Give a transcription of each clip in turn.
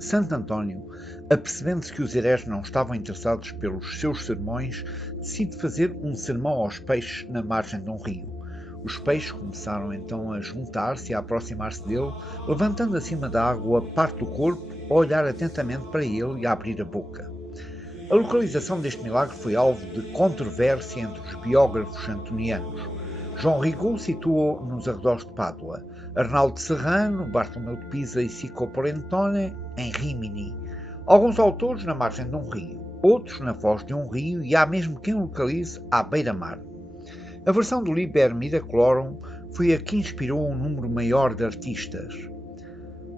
Santo António, apercebendo-se que os hereges não estavam interessados pelos seus sermões, decide fazer um sermão aos peixes na margem de um rio. Os peixes começaram então a juntar-se e a aproximar-se dele, levantando acima da água parte do corpo, a olhar atentamente para ele e a abrir a boca. A localização deste milagre foi alvo de controvérsia entre os biógrafos antonianos. João Rigaud situou nos arredores de Pádua, Arnaldo Serrano, Bartolomeu de Pisa e Sico Polentone em Rimini. Alguns autores na margem de um rio, outros na foz de um rio e há mesmo quem o localize à beira-mar. A versão do Liber Miracolorum foi a que inspirou um número maior de artistas.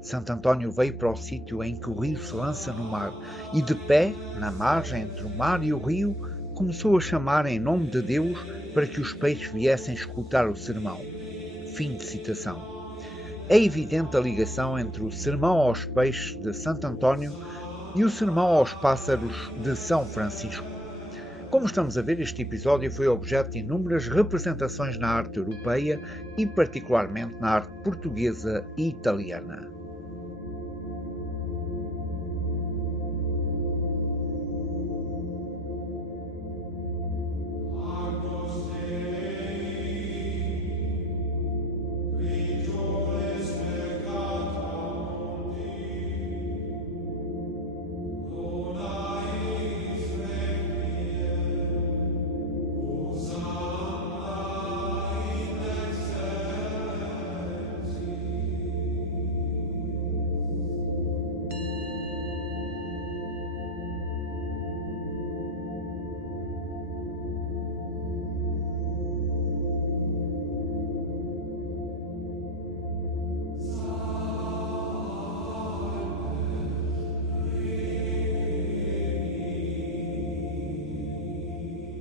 Santo António veio para o sítio em que o rio se lança no mar e, de pé, na margem entre o mar e o rio, começou a chamar em nome de Deus para que os peixes viessem escutar o sermão. Fim de citação. É evidente a ligação entre o sermão aos peixes de Santo António e o sermão aos pássaros de São Francisco. Como estamos a ver, este episódio foi objeto de inúmeras representações na arte europeia e particularmente na arte portuguesa e italiana.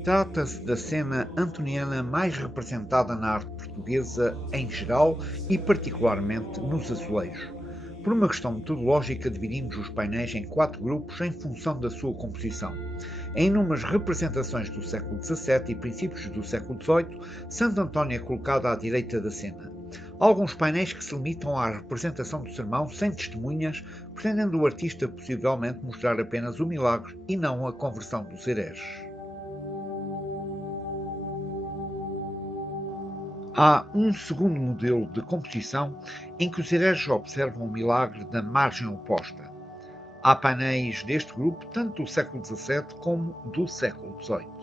Trata-se da cena antoniana mais representada na arte portuguesa em geral e particularmente nos azulejos. Por uma questão metodológica, dividimos os painéis em 4 grupos em função da sua composição. Em inúmeras representações do século XVII e princípios do século XVIII, Santo António é colocado à direita da cena. Há alguns painéis que se limitam à representação do sermão sem testemunhas, pretendendo o artista possivelmente mostrar apenas o milagre e não a conversão dos hereges. Há um segundo modelo de composição em que os hereges observam o milagre da margem oposta. Há painéis deste grupo tanto do século XVII como do século XVIII.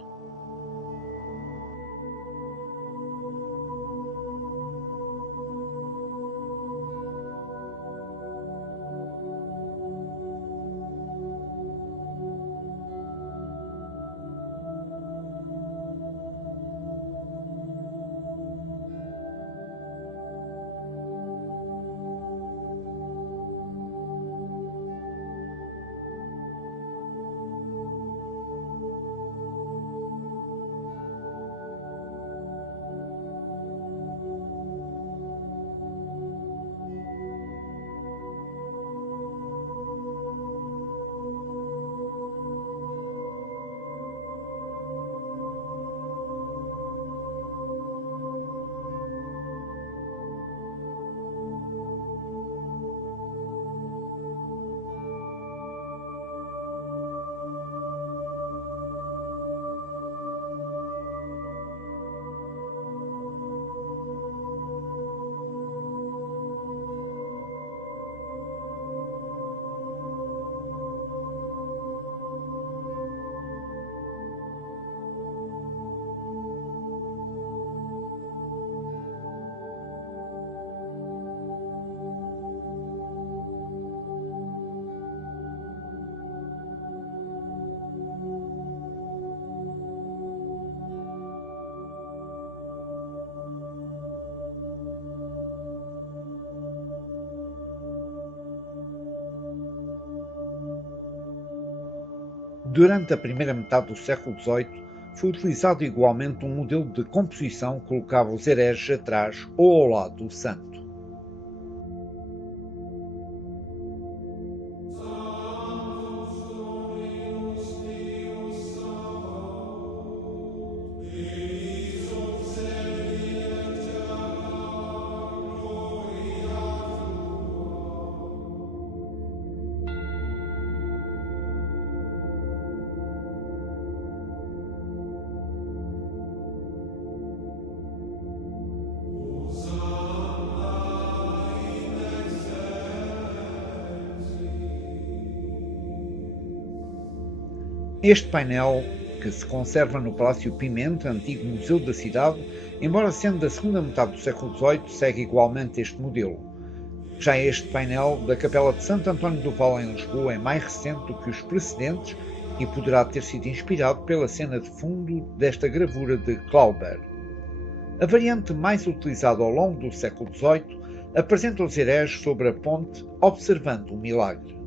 Durante a primeira metade do século XVIII, foi utilizado igualmente um modelo de composição que colocava os hereges atrás ou ao lado do santo. Este painel, que se conserva no Palácio Pimenta, antigo museu da cidade, embora sendo da segunda metade do século XVIII, segue igualmente este modelo. Já este painel da Capela de Santo António do Val em Lisboa é mais recente do que os precedentes e poderá ter sido inspirado pela cena de fundo desta gravura de Clauber. A variante mais utilizada ao longo do século XVIII apresenta os hereges sobre a ponte observando o milagre.